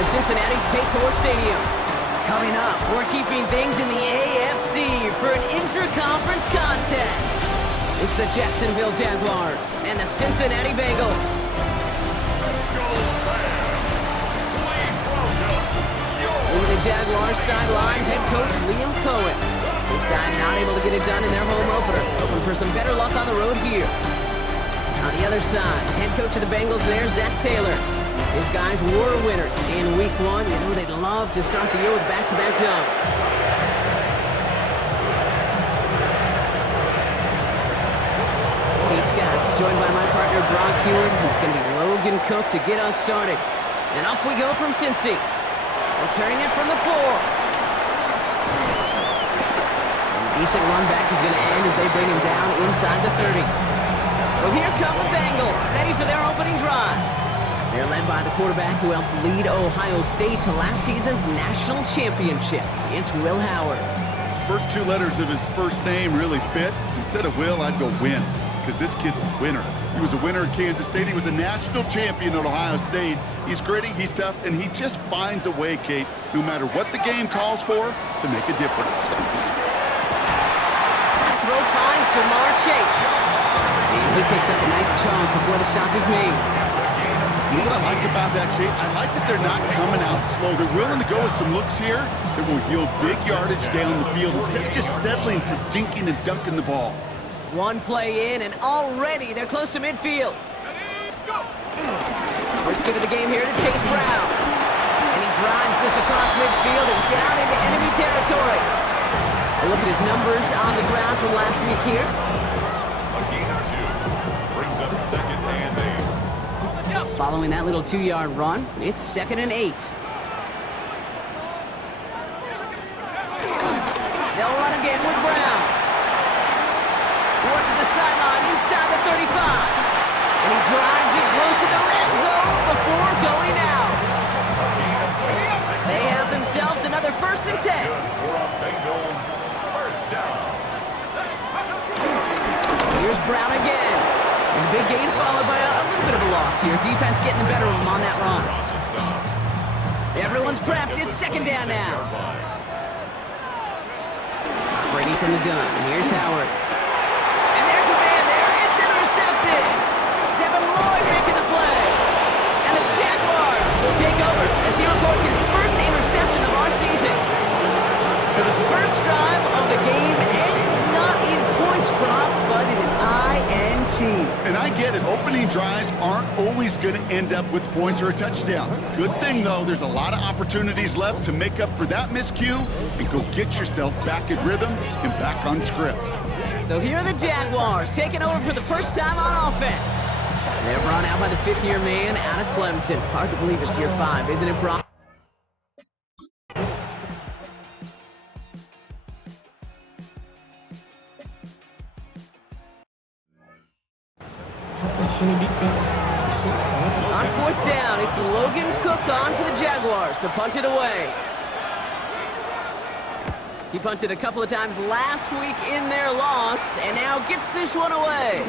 to Cincinnati's Paycor Stadium. Coming up, we're keeping things in the AFC for an intra-conference contest. It's the Jacksonville Jaguars and the Cincinnati Bengals. Over the Jaguars sideline, head coach Liam Cohen. This side not able to get it done in their home opener. Hoping for some better luck on the road here. On the other side, head coach of the Bengals there, Zach Taylor. His guys were winners in Week 1. You know they'd love to start the year with back-to-back dubs. Pete Scott's joined by my partner, Brock Hewitt. It's going to be Logan Cook to get us started. And off we go from Cincy. Returning it from the 4. And a decent run back is going to end as they bring him down inside the 30. So here come the Bengals, ready for their opening drive. They're led by the quarterback who helped lead Ohio State to last season's national championship. It's Will Howard. First 2 letters of his first name really fit. Instead of Will, I'd go Win, because this kid's a winner. He was a winner at Kansas State. He was a national champion at Ohio State. He's gritty, he's tough, and he just finds a way, Kate, no matter what the game calls for, to make a difference. That throw finds Jamar Chase. And he picks up a nice chunk before the stop is made. You know what I like about that, Kate? I like that they're not coming out slow. They're willing to go with some looks here that will yield big yardage down the field instead of just settling for dinking and dunking the ball. One play in, and already they're close to midfield. First kick of the game here to Chase Brown. And he drives this across midfield and down into enemy territory. A look at his numbers on the ground from last week here. A gain or 2 brings up 2nd and 8. Following that little 2-yard run, it's 2nd and 8. They'll run again with Brown. Works the sideline inside the 35. And he drives it close to the red zone before going out. They have themselves another 1st and 10. Bengals, first down. Here's Brown again. And the big gain followed by a little bit of a loss here. Defense getting the better of him on that run. Everyone's prepped. It's 2nd down now. Brady from the gun. Here's Howard. And there's a man there. It's intercepted. Devin Lloyd making the play. And the Jaguars will take over as he records his first interception of our season. So the first drive of the game ends not in points, Brock, but in an INT. And I get it. Opening drives aren't always going to end up with points or a touchdown. Good thing, though, there's a lot of opportunities left to make up for that miscue and go get yourself back in rhythm and back on script. So here are the Jaguars taking over for the first time on offense. They're brought out by the 5th-year man out of Clemson. Hard to believe it's year 5, isn't it, Brock? On 4th down, it's Logan Cook on for the Jaguars to punt it away. He punted a couple of times last week in their loss, and now gets this one away.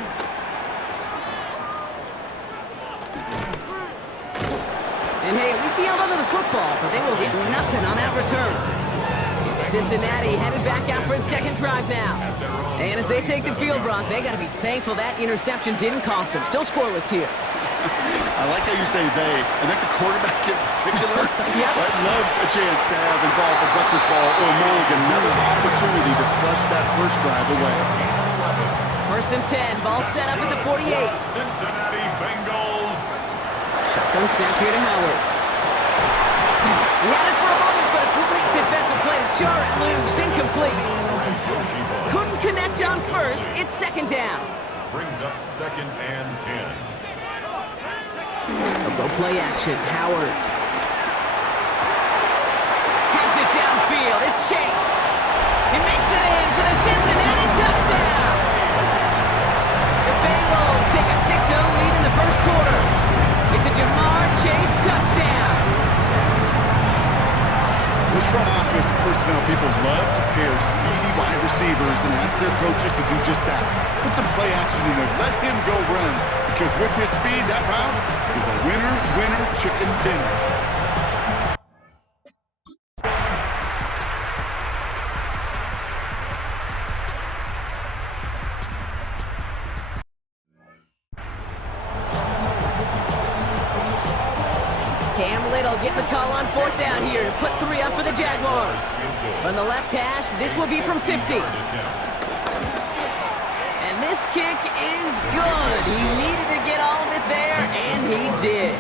And hey, at least he held onto the football, but they will get nothing on that return. Cincinnati headed back out for its 2nd drive now. And as they take the field, Brock, they got to be thankful that interception didn't cost them. Still scoreless here. I like how you say they. I think the quarterback in particular Yep. loves a chance to have involved a breakfast ball or Mulligan. Another opportunity to flush that first drive away. 1st and 10, ball set up at the 48. Cincinnati Bengals. Shotgun snap here to Howard. He had it for a moment, but a great defensive play to jar it loose. Incomplete. Couldn't connect on 1st. It's 2nd down. Brings up 2nd and 10. They'll go play action. Howard has it downfield. It's Chase. He makes it in for the Cincinnati touchdown. The Bengals take a 6-0 lead in the 1st quarter. It's a Jamar Chase touchdown. Those front office personnel people love to pair speedy wide receivers and ask their coaches to do just that. Put some play action in there. Let him go run. Because with his speed, that route is a winner, winner, chicken dinner. Cam Little getting the call on fourth down here to put 3 up for the Jaguars. From the left hash, this will be from 50. And this kick is good. He needed to get all of it there, and he did.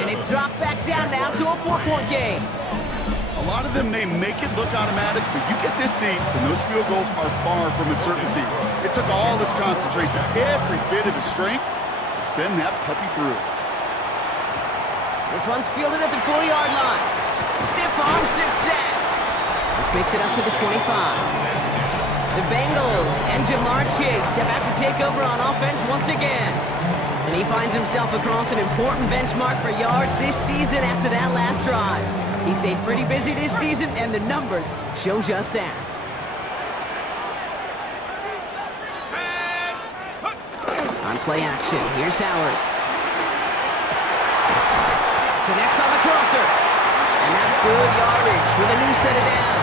And it's dropped back down now to a 4-point game. A lot of them may make it look automatic, but you get this deep, and those field goals are far from a certainty. It took all this concentration, every bit of his strength, to send that puppy through. This one's fielded at the 40-yard line. Stiff arm success. This makes it up to the 25. The Bengals and Jamar Chase about to take over on offense once again. And he finds himself across an important benchmark for yards this season after that last drive. He stayed pretty busy this season, and the numbers show just that. On play action, here's Howard. Connects on the crosser. And that's good yardage with a new set of downs.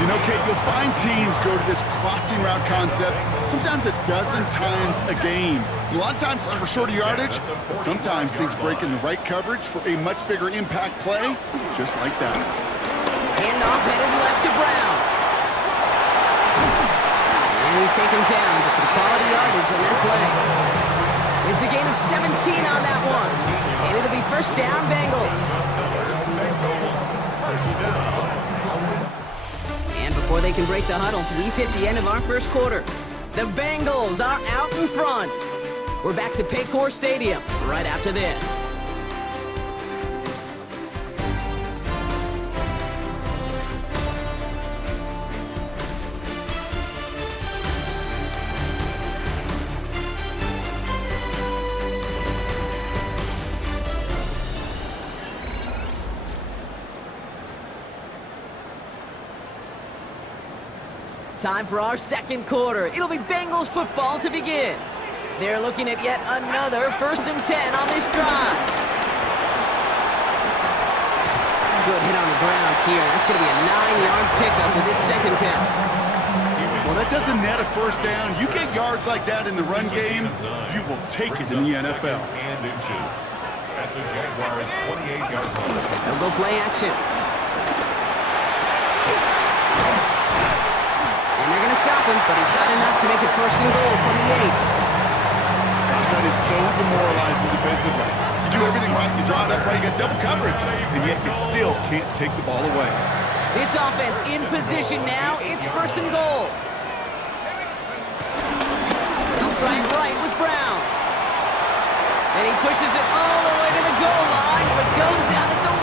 You know, Kate, you'll find teams go to this crossing route concept sometimes a dozen times a game. A lot of times it's for shorter yardage, but sometimes things break in the right coverage for a much bigger impact play, just like that. Handoff headed left to Brown. And he's taken down, but some quality yardage on that play. It's a gain of 17 on that one. And it'll be first down, Bengals. And before they can break the huddle, we've hit the end of our first quarter. The Bengals are out in front. We're back to Paycor Stadium right after this. Time for our second quarter. It'll be Bengals football to begin. They're looking at yet another 1st and 10 on this drive. Good hit on the ground here. That's going to be a 9-yard pickup as it's 2nd down. Well, that doesn't net a first down. You get yards like that in the run game, you will take it in the NFL. And inches at the Jaguars' 28-yard line. They'll go play action. And they're going to stop him, but he's got enough to make it 1st and goal from the 8. Gosh, that is so demoralizing defensively. You do everything right, you draw it up right, you get double coverage, and yet you still can't take the ball away. This offense in position now. It's 1st and goal. They'll try it right with Brown. And he pushes it all the way to the goal line, but goes out at the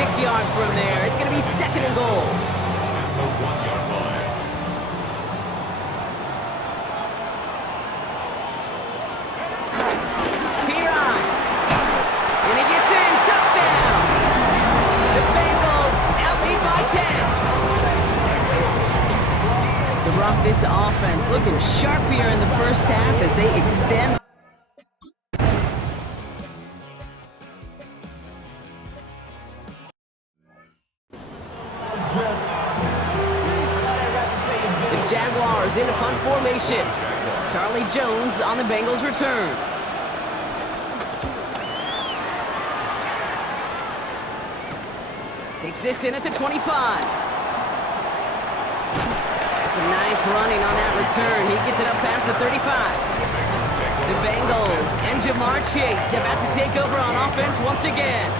1. 6 yards from there. It's going to be 2nd and goal. The 1-yard line. Piran. And he gets in. Touchdown. The Bengals now lead by 10. To rock this offense, looking sharp here in the first half as they extend. The Jaguars in a punt formation. Charlie Jones on the Bengals return. Takes this in at the 25. That's a nice running on that return. He gets it up past the 35. The Bengals and Jamar Chase about to take over on offense once again.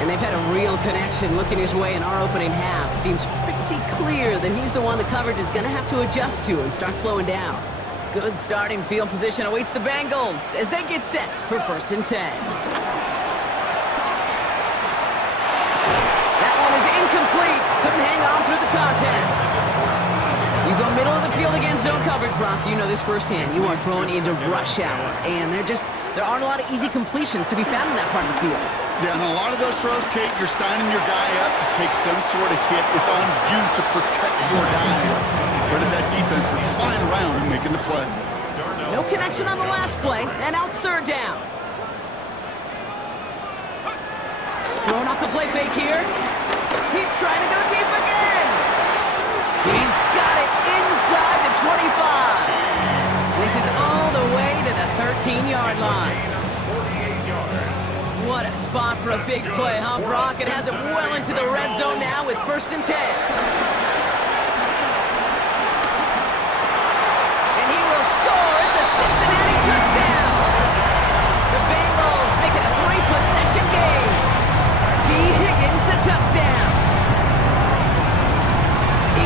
And they've had a real connection looking his way in our opening half. Seems pretty clear that he's the one the coverage is going to have to adjust to and start slowing down. Good starting field position awaits the Bengals as they get set for 1st and 10. That one is incomplete. Couldn't hang on through the contact. You go middle of the field against zone coverage, Brock. You know this firsthand. You are thrown into rush hour, and there aren't a lot of easy completions to be found in that part of the field. Yeah, and a lot of those throws, Kate, you're signing your guy up to take some sort of hit. It's on you to protect your guys. Credit that defense for flying around and making the play. No connection on the last play, and now it's 3rd down. Throwing off the play fake here. He's trying to go deep again. He's got it inside the 25. This is all the way to the 13-yard line. 48 yards. What a spot for a big play, huh, Brock? It has it well into the red zone now with 1st and 10. And he will score. It's a Cincinnati touchdown. The Bengals make it a 3-possession game. T. Higgins, the touchdown.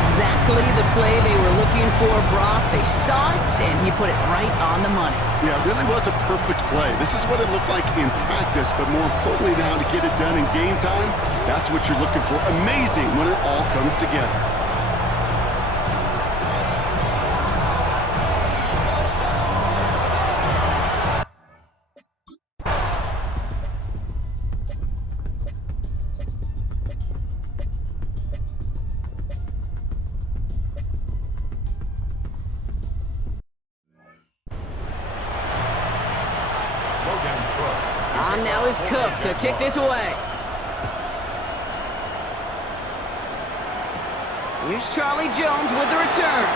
Exactly the play they were looking for, Brock. They saw it, and he put it right on the money. Yeah, it really was a perfect play. This is what it looked like in practice, but more importantly now to get it done in game time, that's what you're looking for. Amazing when it all comes together. On now is Cook to kick this away. Here's Charlie Jones with the return.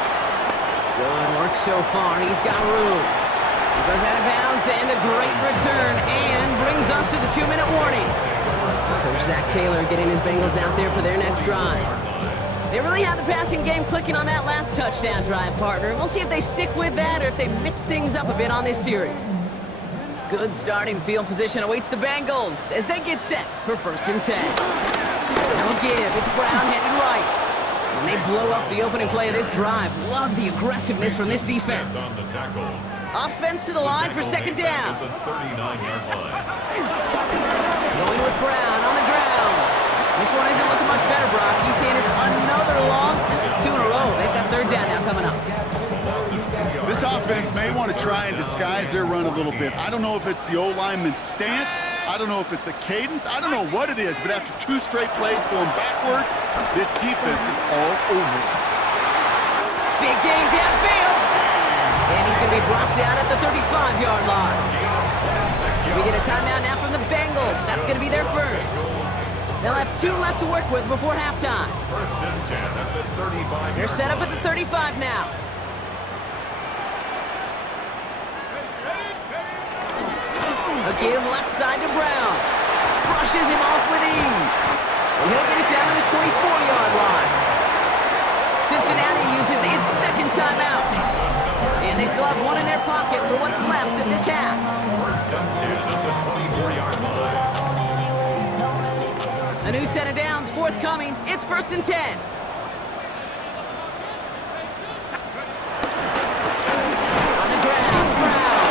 Good work so far. He's got room. He goes out of bounds and a great return and brings us to the 2-minute warning. Coach Zach Taylor getting his Bengals out there for their next drive. They really had the passing game clicking on that last touchdown drive, partner. We'll see if they stick with that or if they mix things up a bit on this series. Good starting field position awaits the Bengals as they get set for 1st and 10. Now give, it's Brown headed right. And they blow up the opening play of this drive. Love the aggressiveness from this defense. Offense to the line for 2nd down. Going with Brown on the ground. This one isn't looking much better, Brock. He's handed another loss. It's 2 in a row. They've got 3rd down now coming up. This offense may want to try and disguise their run a little bit. I don't know if it's the O-lineman's stance. I don't know if it's a cadence. I don't know what it is, but after 2 straight plays going backwards, this defense is all over it. Big game downfield. And he's going to be brought down at the 35-yard line. We get a timeout now from the Bengals. That's going to be their first. They'll have 2 left to work with before halftime. 1st and 10 at the 35. They're set up at the 35 now. A give left side to Brown. Brushes him off with ease. And he'll get it down to the 24-yard line. Cincinnati uses its 2nd timeout. And they still have 1 in their pocket for what's left of this half. 1st and 10 at the 24-yard line. A new set of downs forthcoming. It's 1st and 10. On the ground, Brown.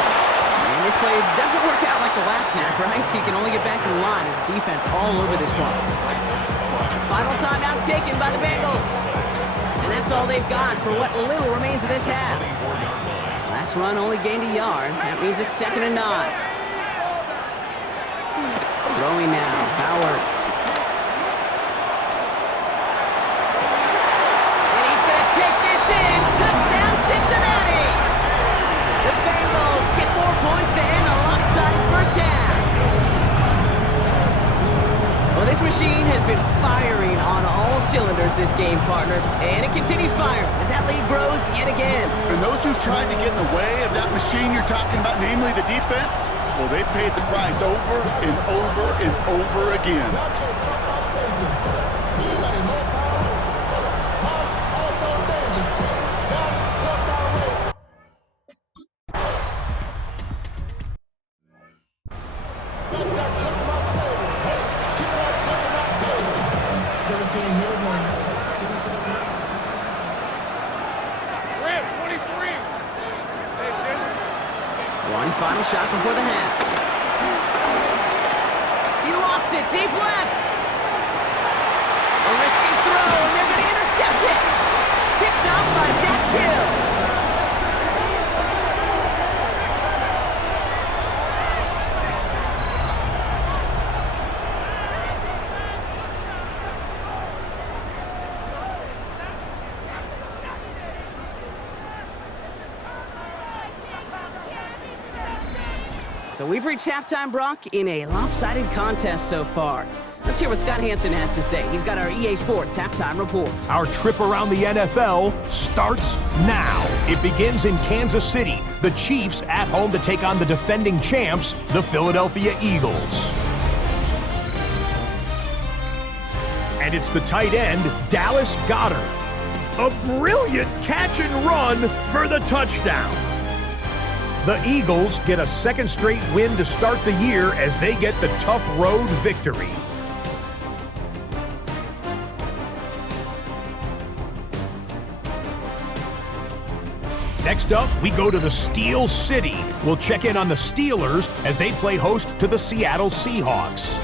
And this play doesn't work out like the last snap, right? He can only get back to the line as the defense all over this one. Final timeout taken by the Bengals. And that's all they've got for what little remains of this half. Last run only gained a yard. That means it's 2nd and 9. Throwing now, Howard. Touchdown, Cincinnati! The Bengals get more points to end a lopsided first half. Well, this machine has been firing on all cylinders this game, partner. And it continues firing as that lead grows yet again. And those who've tried to get in the way of that machine you're talking about, namely the defense, well, they paid the price over and over and over again. One final shot before the half. He lofts it deep left. A risky throw, and they're going to intercept it. Picked up by Dax Hill. So we've reached halftime, Brock, in a lopsided contest so far. Let's hear what Scott Hansen has to say. He's got our EA Sports halftime report. Our trip around the NFL starts now. It begins in Kansas City. The Chiefs at home to take on the defending champs, the Philadelphia Eagles. And it's the tight end, Dallas Goedert. A brilliant catch and run for the touchdown. The Eagles get a second straight win to start the year as they get the tough road victory. Next up, we go to the Steel City. We'll check in on the Steelers as they play host to the Seattle Seahawks.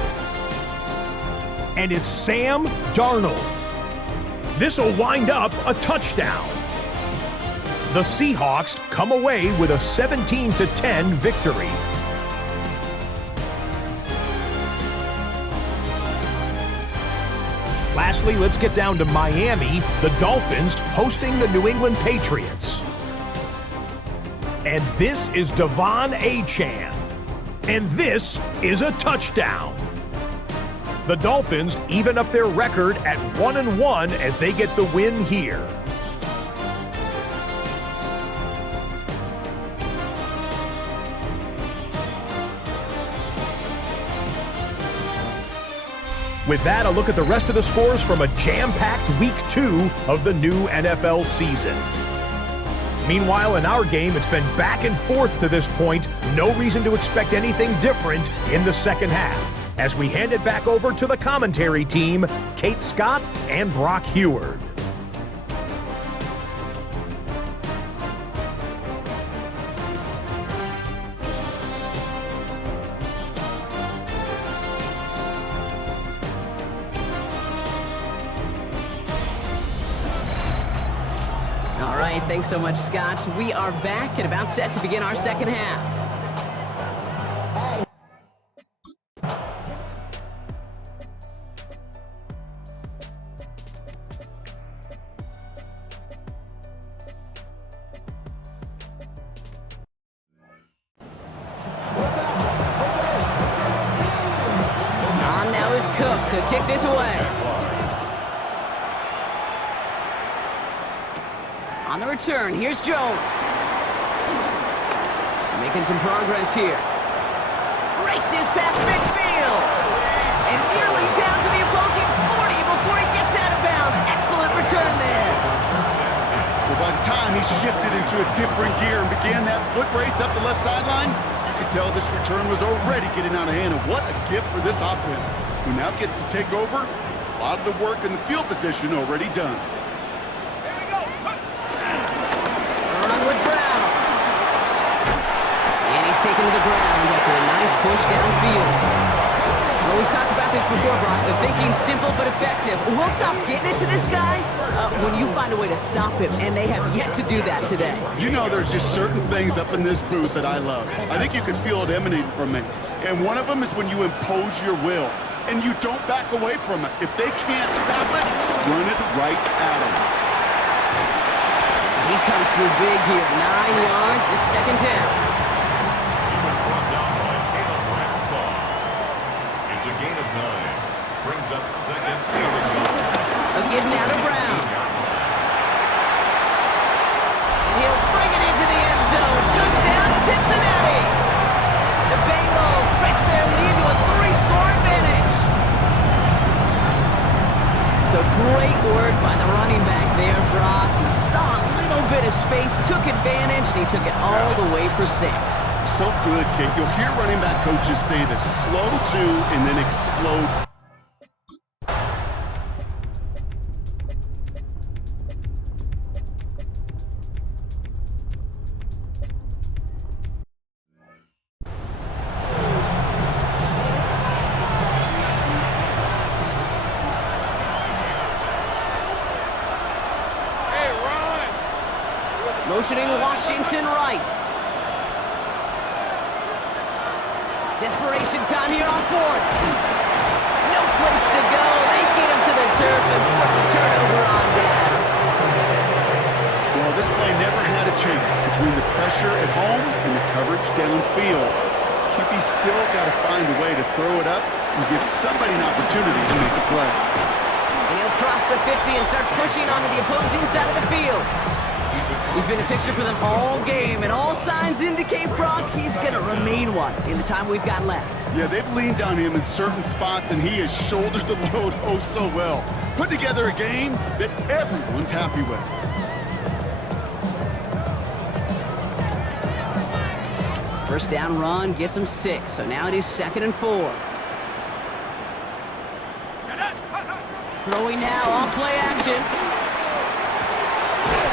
And it's Sam Darnold. This will wind up a touchdown. The Seahawks come away with a 17-10 victory. Lastly, let's get down to Miami, the Dolphins hosting the New England Patriots. And this is Devon Achane. And this is a touchdown. The Dolphins even up their record at 1-1 as they get the win here. With that, a look at the rest of the scores from a jam-packed Week 2 of the new NFL season. Meanwhile, in our game, it's been back and forth to this point. No reason to expect anything different in the second half. As we hand it back over to the commentary team, Kate Scott and Brock Heward. All right, thanks so much, Scott. We are back and about set to begin our second half. On now is Cook to kick this away. On the return, here's Jones. Making some progress here. Races past midfield. And nearly down to the opposing 40 before he gets out of bounds. Excellent return there. Well, by the time he shifted into a different gear and began that foot race up the left sideline, you could tell this return was already getting out of hand. And what a gift for this offense, who now gets to take over. A lot of the work in the field position already done. Taken to the ground after a nice push downfield. Well, we've talked about this before, Brock. The thinking's simple but effective. We'll stop getting it to this guy when you find a way to stop him, and they have yet to do that today. You know, there's just certain things up in this booth that I love. I think you can feel it emanating from me. And one of them is when you impose your will, and you don't back away from it. If they can't stop it, run it right at them. He comes through big here. 9 yards. It's second down. Brings up second and a give now to Brown. And he'll bring it into the end zone. Touchdown, Cincinnati. The Bengals stretch their lead to a 3-score advantage. So great work by the running back there, Brock. He saw a little bit of space, took advantage, and he took it all the way for 6. So good, Kate. You'll hear running back coaches say this: slow to and then explode. Motioning Washington right. Desperation time here on 4th. No place to go. They get him to the turf and force a turnover on down. Well, this play never had a chance between the pressure at home and the coverage downfield. QB still got to find a way to throw it up and give somebody an opportunity to make the play. And he'll cross the 50 and start pushing onto the opposing side of the field. He's been a fixture for them all game, and all signs indicate, Brock, he's going to remain one in the time we've got left. Yeah, they've leaned on him in certain spots, and he has shouldered the load oh so well. Put together a game that everyone's happy with. First down run gets him 6, so now it is 2nd and 4. Throwing now, off play action.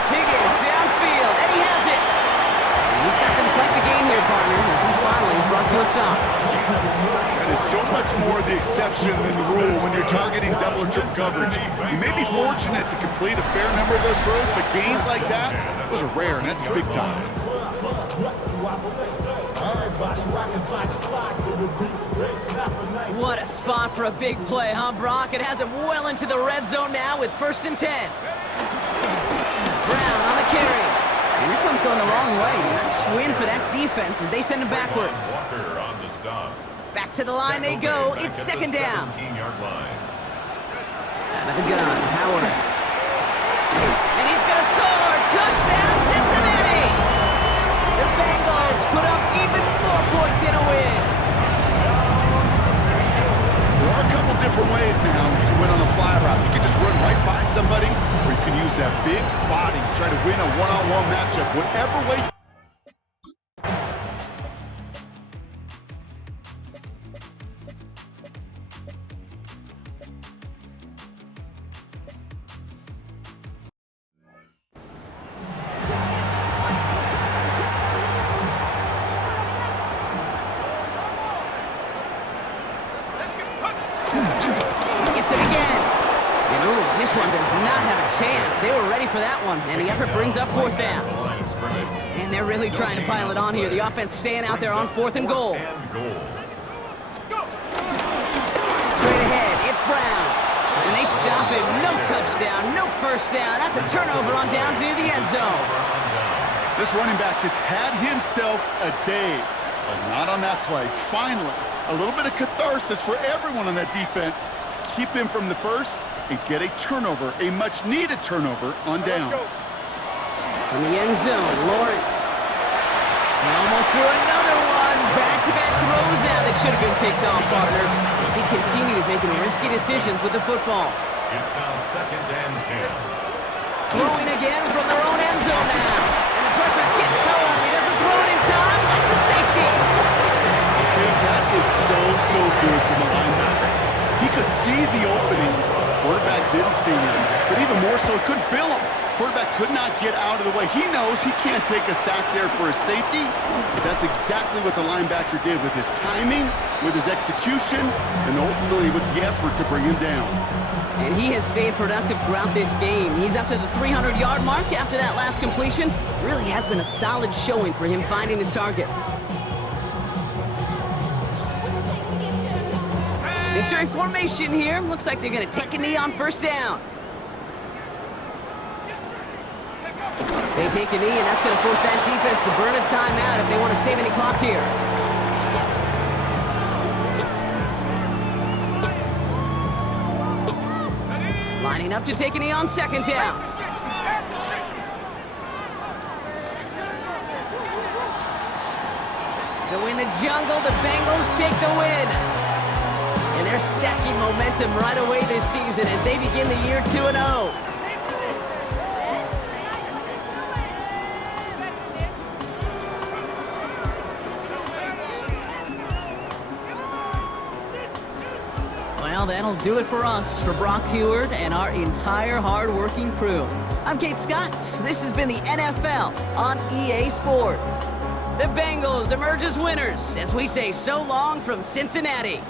Higgins downfield, and he has it. And he's got them quite the game here, partner, as he finally is brought to a stop. That is so much more the exception than the rule when you're targeting double or triple coverage. You may be fortunate to complete a fair number of those throws, but gains like that, those are rare, and that's big time. What a spot for a big play, huh, Brock? It has him well into the red zone now with 1st and 10. Brown on the carry. And this one's going the long way. Nice win for that defense as they send him backwards. Walker on the stop. Back to the line they go. It's 2nd down. 17-yard line. Out of the gun, Howard. And he's going to score. Touchdown, Cincinnati. The Bengals put up even more points in a win. There are a couple different ways now you can win on the fly route. You can just run right by somebody, or you can use that big body to try to win a one-on-one matchup. Whatever way. Gets it again. And ooh, this one does not have a chance. They were ready for that one, and the effort brings up 4th down. And they're really trying to pile it on here. The offense staying out there on 4th and goal. Straight ahead, it's Brown. And they stop him. No touchdown, no 1st down. That's a turnover on downs near the end zone. This running back has had himself a day, but not on that play. Finally, a little bit of catharsis for everyone on that defense to keep him from the first and get a turnover, a much-needed turnover on downs. From the end zone, Lawrence. He almost threw another one. Back-to-back throws now that should have been picked off, partner, as he continues making risky decisions with the football. It's now 2nd and 10. Throwing again from their own end zone now. And the pressure gets home. He doesn't throw it in time. That's a safety. That is so good from the linebacker. He could see the opening. Quarterback didn't see him, but even more so, couldn't feel him. Quarterback could not get out of the way. He knows he can't take a sack there for a safety, but that's exactly what the linebacker did with his timing, with his execution, and ultimately with the effort to bring him down. And he has stayed productive throughout this game. He's up to the 300-yard mark after that last completion. Really has been a solid showing for him finding his targets. Victory formation here. Looks like they're going to take a knee on 1st down. They take a knee, and that's going to force that defense to burn a timeout if they want to save any clock here. Lining up to take a knee on 2nd down. So in the jungle, the Bengals take the win. And they're stacking momentum right away this season as they begin the year 2-0. Well, that'll do it for us, for Brock Heward and our entire hard-working crew. I'm Kate Scott. This has been the NFL on EA Sports. The Bengals emerge as winners as we say so long from Cincinnati.